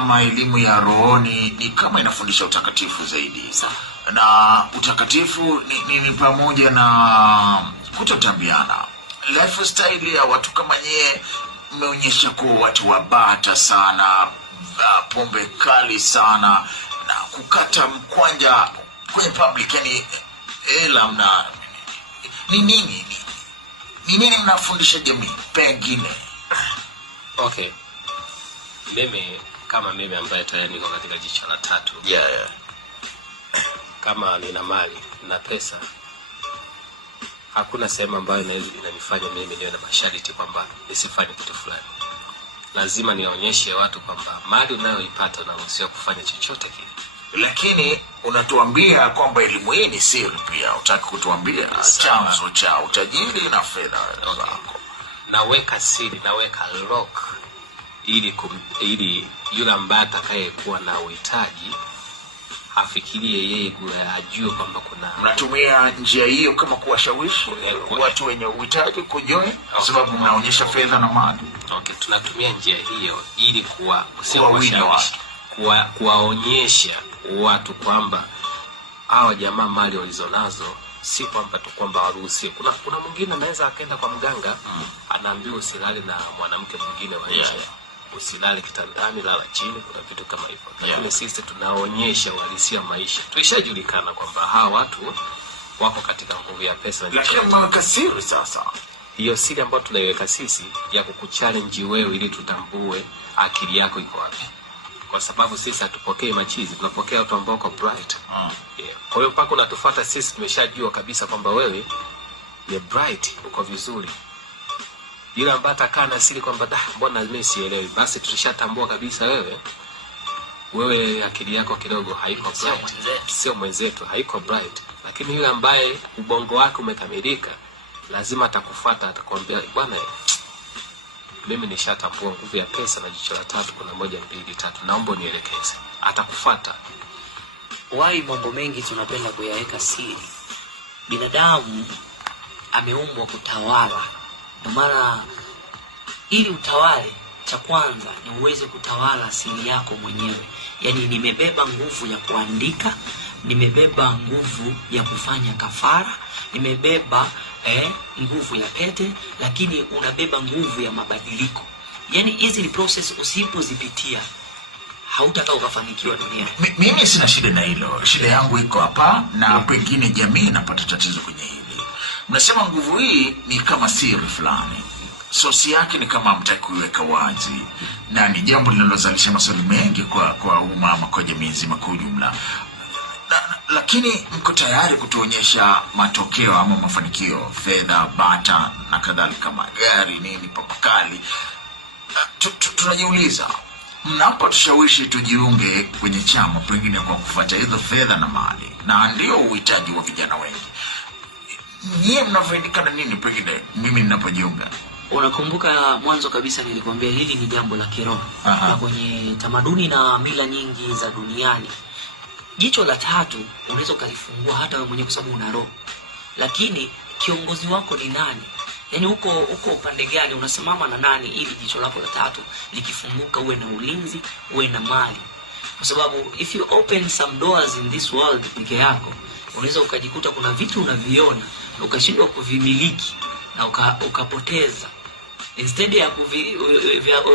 ama elimu ya rohoni ni kama inafundisha utakatifu zaidi. Na utakatifu ni pamoja na kutotambiana. Lifestyle ya watu kama nyie mmeonyesha kuwa watu wabata sana, pombe kali sana, na kukata mkwanja kwenye public. Yani mna nini mnafundisha jamii pengine? Okay, mimi kama mimi ambaye tayari niko katika jicho la tatu, kama nina mali na pesa, hakuna sehemu ambayo inanifanya mimi niwe na masharti kwamba nisifanye kitu fulani. Lazima nionyeshe watu kwamba mali unayoipata unaruhusiwa kufanya chochote kile. Lakini unatuambia kwamba elimu hii ni siri pia. Utaki kutuambia chanzo cha utajiri na fedha zako. Naweka siri, naweka lock ili yule ambaye atakayekuwa na uhitaji afikirie yeye ajue kwamba kuna. Mnatumia njia hiyo kama kuwashawishi watu wenye uhitaji kujoin, kwa sababu mnaonyesha fedha na mali. Okay, tunatumia njia hiyo ili kuwaonyesha watu kwamba hao jamaa mali walizonazo si kwamba tu kwamba waruhusiwe. Kuna mwingine anaweza akaenda kwa mganga, anaambiwa usilale na mwanamke mwingine wa nje. Usilale kitandani, lala chini, kuna vitu kama hivyo. Lakini sisi tunaonyesha uhalisia maisha. Tulishajulikana kwamba hawa watu wako katika nguvu ya pesa. Lakini mwaka siri sasa. Hiyo siri ambayo tunaiweka sisi ya kukuchallenge wewe ili tutambue akili yako iko wapi. Kwa sababu sisi hatupokei machizi, tunapokea watu ambao wako bright. Kwa hiyo pako unatufuata sisi, tumeshajua kabisa kwamba wewe ni bright, uko vizuri. Yule ambaye atakaa na siri kwamba mbona mimi sielewi, basi tulishatambua kabisa wewe akili yako kidogo haiko bright, sio mwenzetu, haiko bright. Lakini yule ambaye ubongo wake umekamilika, lazima atakufuata, atakwambia bwana, mimi nishatambua nguvu ya pesa na jicho la tatu, kuna 1 2 3, naomba nielekeze. Atakufuata. Why mambo mengi tunapenda kuyaweka siri? Binadamu ameumbwa kutawala. Kwa maana ili utawale, cha kwanza ni uweze kutawala asili yako mwenyewe. Yani nimebeba nguvu ya kuandika, nimebeba nguvu ya kufanya kafara, nimebeba nguvu ya pete, lakini unabeba nguvu ya mabadiliko. Yani hizi process usipozipitia hautaka ukafanikiwa duniani. Mimi sina shida na hilo. Shida yangu iko hapa na pengine jamii inapata tatizo kwenye hili. Mnasema nguvu hii ni kama siri fulani. Sosi yake ni kama mtaki kuiweka wazi. Na ni jambo linalozalisha maswali mengi kwa umma, kwa jamii nzima kwa ujumla. Lakini mko tayari kutuonyesha matokeo ama mafanikio, fedha, bata na kadhalika, magari, nini, papakali. Tunajiuliza, mnapotushawishi tujiunge kwenye chama pengine kwa kufuata hizo fedha na mali, na ndio uhitaji wa vijana wengi, nyie mnafaidika na nini pengine mimi ninapojiunga? Unakumbuka mwanzo kabisa nilikwambia hili ni jambo la kiroho. Na kwenye tamaduni na mila nyingi za duniani, jicho la tatu unaweza kulifungua hata wewe mwenyewe kwa sababu una roho. Lakini kiongozi wako ni nani? Yani uko upande gani, unasimama na nani ili jicho lako la tatu likifunguka uwe na ulinzi, uwe na mali? Kwa sababu if you open some doors in this world peke yako, unaweza ukajikuta kuna vitu unaviona ukashindwa kuvimiliki na ukapoteza. Instead ya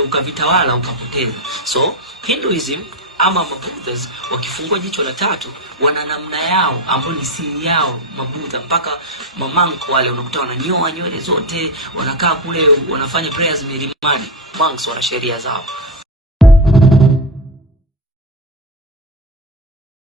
ukavitawala ukapoteza. So Hinduism ama Mabuddhas wakifungua jicho la tatu wana namna yao ambayo ni siri yao. Mabuddha mpaka mamonk wale unakuta wananyoa nywele zote, wanakaa kule wanafanya prayers milimani. Monks wana sheria zao.